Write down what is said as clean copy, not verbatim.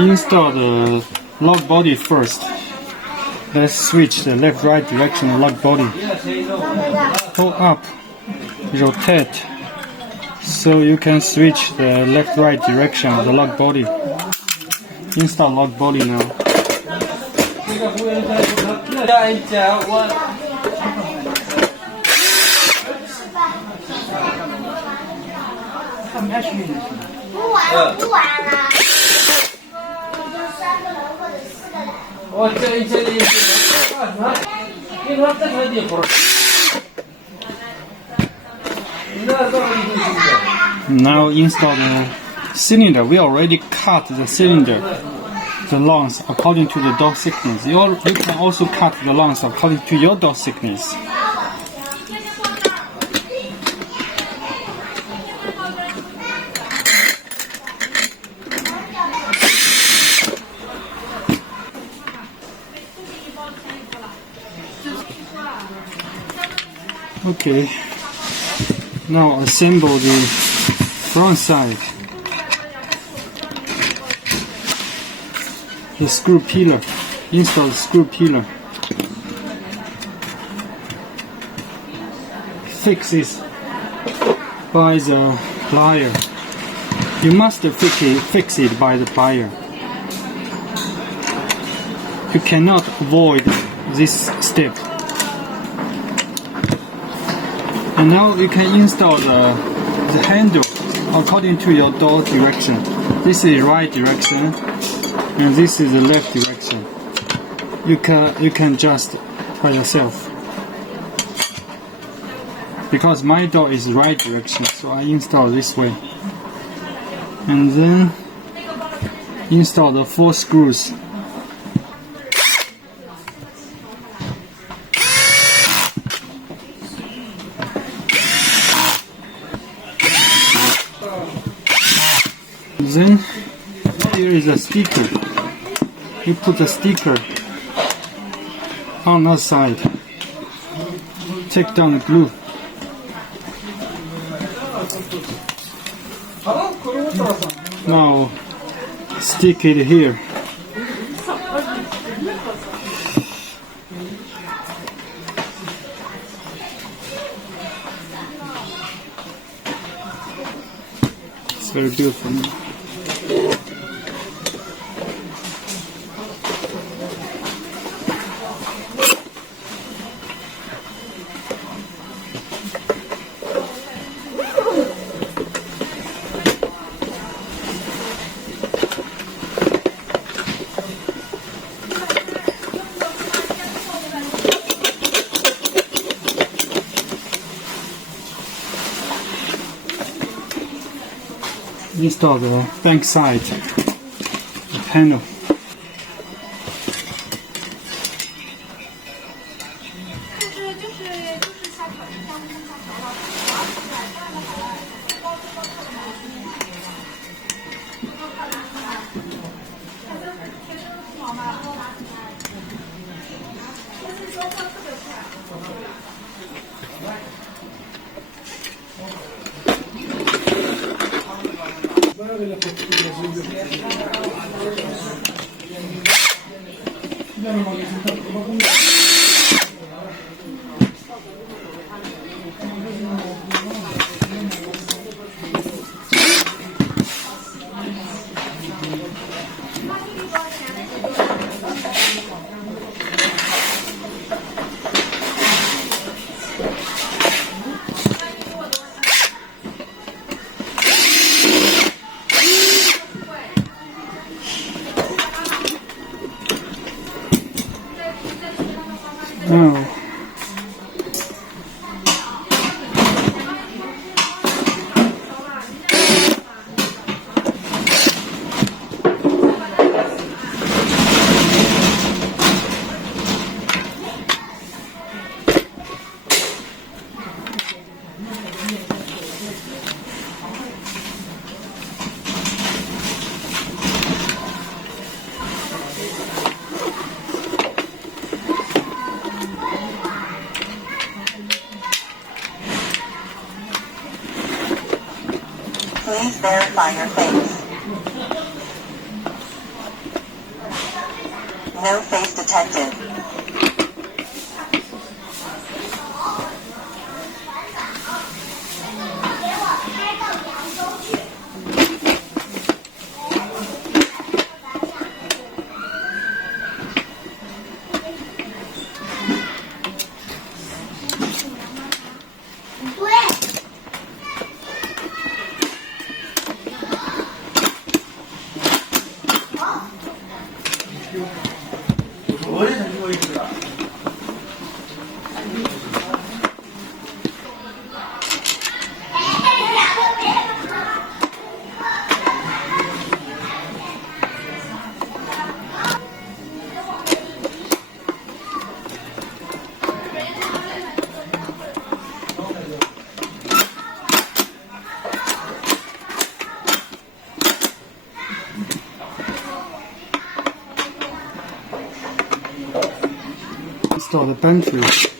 Install the lock body first. Let's switch the left-right direction of lock body. Hold up, rotate, so you can switch the left-right direction of the lock body. Install lock body now. Now install the cylinder. We already cut the cylinder, the lungs according to the door thickness. You can also cut the lungs according to your door thickness. Okay, now assemble the front side. The screw pillar. Install the screw pillar. Fix it by the plier. You must fix it by the plier. You cannot avoid this step. And now you can install the handle according to your door direction. This is right direction, and this is the left direction. You can adjust by yourself. Because my door is right direction, so I install this way. And then install the 4 screws. Then here is a sticker. You put a sticker on that side. Take down the glue. Now stick it here. It's very beautiful. Install the bank side, the panel. Oh. Please verify your face. No face detected. Install the pantry.